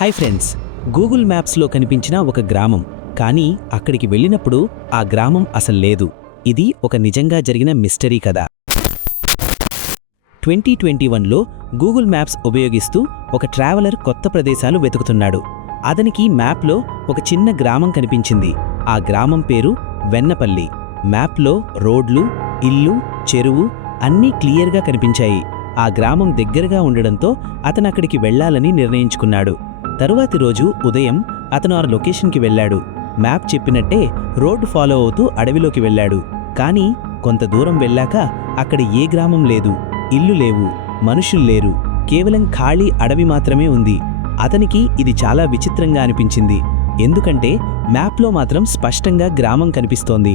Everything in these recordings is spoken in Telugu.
హాయ్ ఫ్రెండ్స్, గూగుల్ మ్యాప్స్లో కనిపించిన ఒక గ్రామం, కానీ అక్కడికి వెళ్ళినప్పుడు ఆ గ్రామం అసలు లేదు. ఇది ఒక నిజంగా జరిగిన మిస్టరీ కథ. 2021లో గూగుల్ మ్యాప్స్ ఉపయోగిస్తూ ఒక ట్రావెలర్ కొత్త ప్రదేశాలు వెతుకుతున్నాడు. అతనికి మ్యాప్లో ఒక చిన్న గ్రామం కనిపించింది. ఆ గ్రామం పేరు వెన్నపల్లి. మ్యాప్లో రోడ్లు, ఇల్లు, చెరువు అన్నీ క్లియర్గా కనిపించాయి. ఆ గ్రామం దగ్గరగా ఉండడంతో అతను అక్కడికి వెళ్లాలని నిర్ణయించుకున్నాడు. తరువాతి రోజు ఉదయం అతను ఆ లొకేషన్కి వెళ్ళాడు. మ్యాప్ చెప్పినట్టే రోడ్డు ఫాలో అవుతూ అడవిలోకి వెళ్ళాడు. కానీ కొంత దూరం వెళ్ళాక అక్కడ ఏ గ్రామం లేదు, ఇల్లు లేవు, మనుషులు లేరు. కేవలం ఖాళీ అడవి మాత్రమే ఉంది. అతనికి ఇది చాలా విచిత్రంగా అనిపించింది. ఎందుకంటే మ్యాప్లో మాత్రం స్పష్టంగా గ్రామం కనిపిస్తోంది.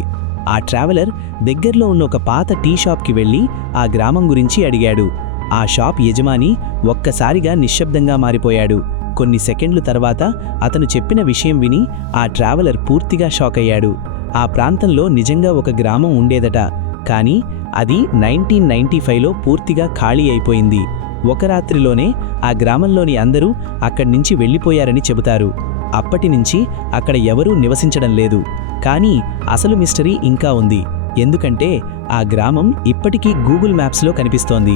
ఆ ట్రావెలర్ దగ్గర్లో ఉన్న ఒక పాత టీ షాప్కి వెళ్ళి ఆ గ్రామం గురించి అడిగాడు. ఆ షాప్ యజమాని ఒక్కసారిగా నిశ్శబ్దంగా మారిపోయాడు. కొన్ని సెకండ్లు తర్వాత అతను చెప్పిన విషయం విని ఆ ట్రావెలర్ పూర్తిగా షాక్ అయ్యాడు. ఆ ప్రాంతంలో నిజంగా ఒక గ్రామం ఉండేదట, కానీ అది 1995లో పూర్తిగా ఖాళీ అయిపోయింది. ఒక రాత్రిలోనే ఆ గ్రామంలోని అందరూ అక్కడి నుంచి వెళ్ళిపోయారని చెబుతారు. అప్పటి నుంచి అక్కడ ఎవరూ నివసించడం లేదు. కానీ అసలు మిస్టరీ ఇంకా ఉంది. ఎందుకంటే ఆ గ్రామం ఇప్పటికీ గూగుల్ మ్యాప్స్లో కనిపిస్తోంది.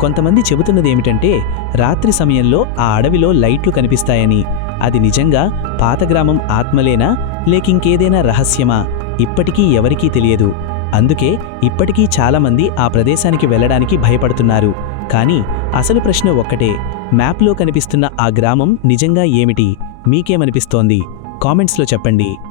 కొంతమంది చెబుతున్నదేమిటంటే రాత్రి సమయంలో ఆ అడవిలో లైట్లు కనిపిస్తాయని. అది నిజంగా పాత గ్రామం ఆత్మలేనా లేకింకేదైనా రహస్యమా ఇప్పటికీ ఎవరికీ తెలియదు. అందుకే ఇప్పటికీ చాలామంది ఆ ప్రదేశానికి వెళ్ళడానికి భయపడుతున్నారు. కానీ అసలు ప్రశ్న ఒక్కటే, మ్యాప్లో కనిపిస్తున్న ఆ గ్రామం నిజంగా ఏమిటి? మీకేమనిపిస్తోంది? కామెంట్స్లో చెప్పండి.